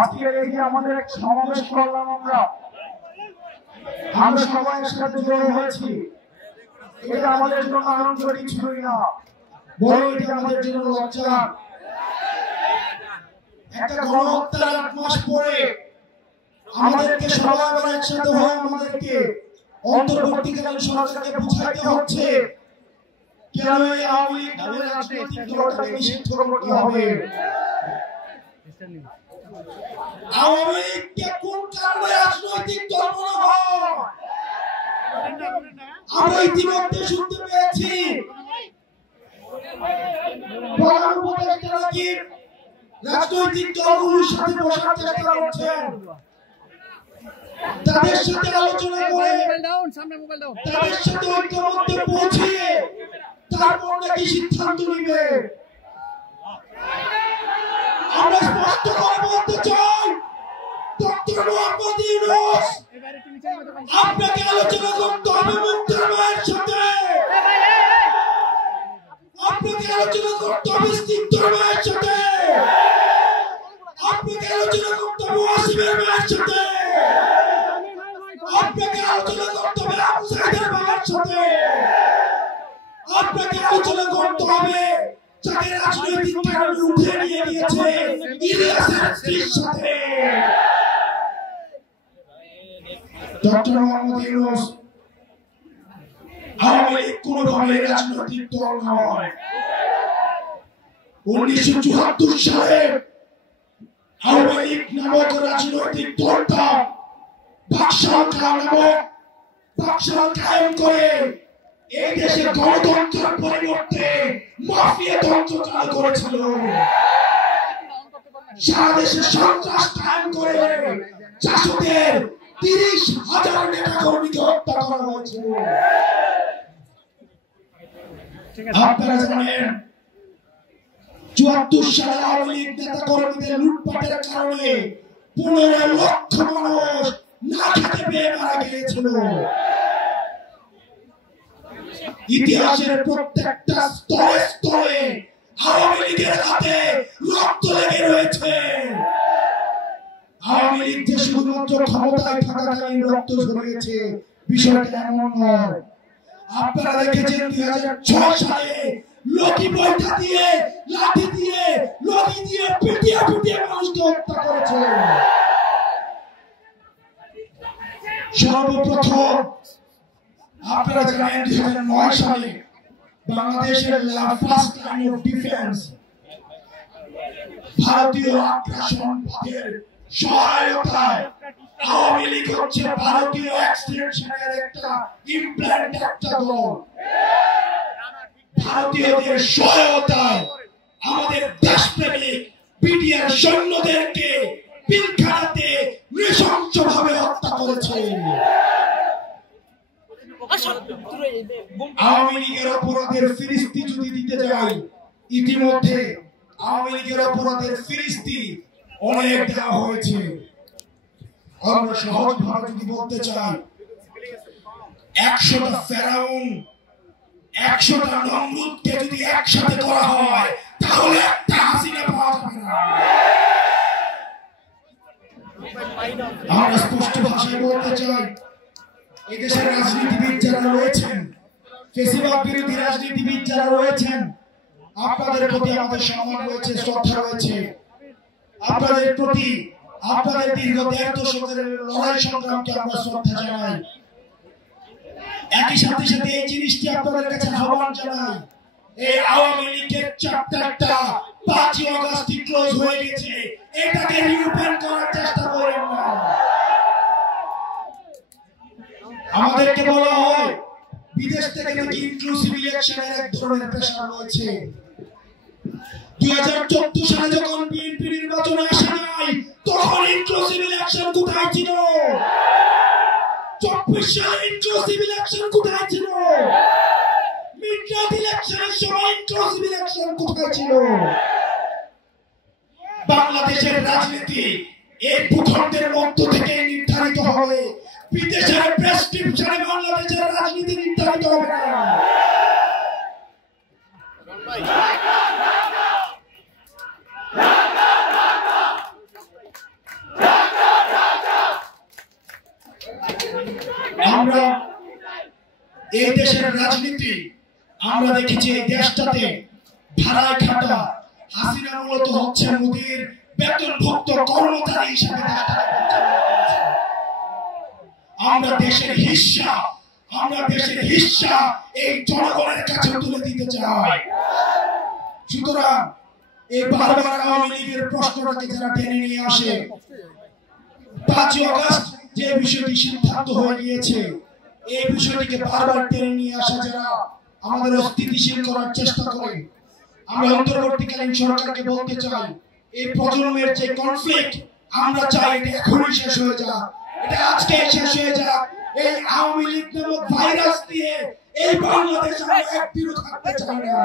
আজকের এই যে আমাদের এক সমাবেশ করলাম আমরা সবাই একসাথে জড়ো হয়েছি, এটা আমাদের জন্য আনন্দের কিছুই না, বরং এটা আমাদের জন্য লজ্জা। একটা গণহত্যার ৮ মাস পরে আমাদেরকে সবাই একসাথে হয়ে আমাদেরকে অন্তর্বর্তীকালীন সরকারকে বুঝাইতে হচ্ছে কেন এই আওয়ামী লীগ নামের রাজনৈতিক দলটাকে নিষিদ্ধ করতে হবে। আওয়ামী লীগকে কোন কারণে রাজনৈতিক দল বলা হয়? আমরা ইতিমধ্যে শুনতে পেয়েছি প্রধান উপদেষ্টা নাকি রাজনৈতিক দলগুলোর সাথে বসার চেষ্টা করছেন, তাদের সাথে আলোচনা করে তাদের সাথে ঐক্যমত্যে পৌঁছিয়ে তারপর নাকি সিদ্ধান্ত নিবে। আমরা স্পষ্ট করে বলতে চাই, ডক্টর মোহাম্মদ ইউনূস আপনাকে আলোচনা করতে হবে মুক্তির মায়ের সাথে, আপনাকে আলোচনা করতে হবে স্নিগ্ধর মায়ের সাথে, আপনাকে আলোচনা করতে হবে ওয়াসিমের মায়ের সাথে, আপনাকে আলোচনা করতে হবে আবু সাইদের মায়ের সাথে, আপনাকে আলোচনা করতে হবে যাকে রাজনৈতিক কারণে উঠে নিয়ে গিয়েছে ইলিয়াসের স্ত্রীর সাথে। ডক্টর মোহাম্মদ ইউনূস আওয়ামী লীগ কোনোভাবে রাজনৈতিক দল নয়। 1974 সালে আওয়ামী লীগ নামক রাজনৈতিক দলটা বাকশাল কায়েম করে এই দেশে গণতন্ত্রের পরিবর্তে মাফিয়া তন্ত্র চালু করেছিল। সারা দেশে সন্ত্রাস কায়েম করে জাসদের 30,000 নেতা কর্মীকে হত্যা করা হয়েছিল। আপনারা জানেন 74 সালে আওয়ামী লীগ নেতা কর্মীদের লুটপাটের কারণে 15 লক্ষ মানুষ না খেতে পেয়ে মারা গিয়েছিল। ইতিহাসের প্রত্যেকটা স্তরে স্তরে আওয়ামী লীগের হাতে রক্ত লেগে রয়েছে। আওয়ামী লীগ যে শুধুমাত্র ক্ষমতায় থাকাকালীন রক্ত ঝরিয়েছে বিষয়টা এমন নয়। আপনারা দেখেছেন 2006 সালে লকি বইটা দিয়ে লাঠি দিয়ে লকি দিয়ে পিটিয়ে পিটিয়ে মানুষকে হত্যা করেছে। সর্বপ্রথম আপনারা জানেন 2009 সালে বাংলাদেশের ফার্স্ট লাইন অফ ডিফেন্স ভারতীয় আগ্রাসনবাদের সহায়তায় আওয়ামী লীগ হচ্ছে ভারতীয় এক্সটেনশনের একটা ইমপ্ল্যান্ট একটা দল। ভারতীয়দের সহায়তায় আমাদের দেশপ্রেমিক বিডিআর সৈন্যদেরকে পিলখানাতে নৃশংসভাবে হত্যা করেছে। আওয়ামী লীগের অপরাধের ফিরিস্তি যদি দিতে যাই, ইতিমধ্যে আওয়ামী লীগের অপরাধের ফিরিস্তি অনেক দেওয়া হয়েছে। আমরা সহজভাবে যদি বলতে চাই, 100টা ফেরাউন 100টা নমরুদকে যদি একসাথে করা হয় তাহলে একটা হাসিনা পাওয়া যাবে না। আমরা স্পষ্ট ভাষায় বলতে চাই, এদেশের রাজনীতিবিদ যারা রয়েছেন, ফেসিবাদ বিরোধী রাজনীতিবিদ যারা রয়েছেন, আপনাদের প্রতি আমাদের সম্মান রয়েছে, শ্রদ্ধা রয়েছে। আপনাদের প্রতি আপনাদের দীর্ঘ 1.5 দশকের লড়াই সংগ্রামকে আমরা শ্রদ্ধা জানাই। একই সাথে সাথে এই জিনিসটি আপনাদের কাছে আহ্বান জানাই, এই আওয়ামী লীগের চ্যাপ্টারটা 5 আগস্ট ক্লোজ হয়ে গেছে, এটাকে রিওপেন করার চেষ্টা করেন না। আমাদেরকে বলা হয় বিদেশ থেকে নাকি ইনক্লুসিভ ইলেকশনের এক ধরনের প্রেসার রয়েছে। 2014 সালে যখন বিএনপি নির্বাচনে আসে নাই, তখন ইনক্লুসিভ ইলেকশন কোথায় ছিল? 24 সালে ইনক্লুসিভ ইলেকশন কোথায় ছিল? মিডনাইট ইলেকশনের সময় ইনক্লুসিভ ইলেকশন কোথায় ছিল? বাংলাদেশের রাজনীতি এই ভূখণ্ডের মধ্য থেকে নির্ধারিত হবে, বিদেশের প্রেসক্রিপশনে বাংলাদেশের রাজনীতি নির্ধারিত হবে না। এই দেশের রাজনীতি আমরা দেখেছি এই দেশটাতে ধারায় খাটা হাসিনা মূলত হচ্ছে মোদির বেতনভুক্ত কর্মচারী হিসেবে আমরা দেশের হিস্সা এই জনগণের কাছে তুলে দিতে চাই। সুতরাং এই বারবার আওয়ামী লীগের প্রশ্নটাকে যারা টেনে নিয়ে আসে, 5 আগস্ট যে বিষয়টি সিদ্ধান্ত হয়ে গিয়েছে এই বিষয়টিকে বারবার টেনে নিয়ে আসা যারা আমাদের অস্থিতিশীল করার চেষ্টা করে, আমরা অন্তর্বর্তীকালীন সরকারকে বলতে চাই এই প্রজন্মের যে কনফ্লিক্ট আমরা চাই এটা এখনই শেষ হয়ে যাক, এটা আজকে শেষ হয়ে যাক। এই আওয়ামী লীগ নামক ভাইরাস দিয়ে এই বাংলাদেশ আমরা একদিনও থাকতে চাই না।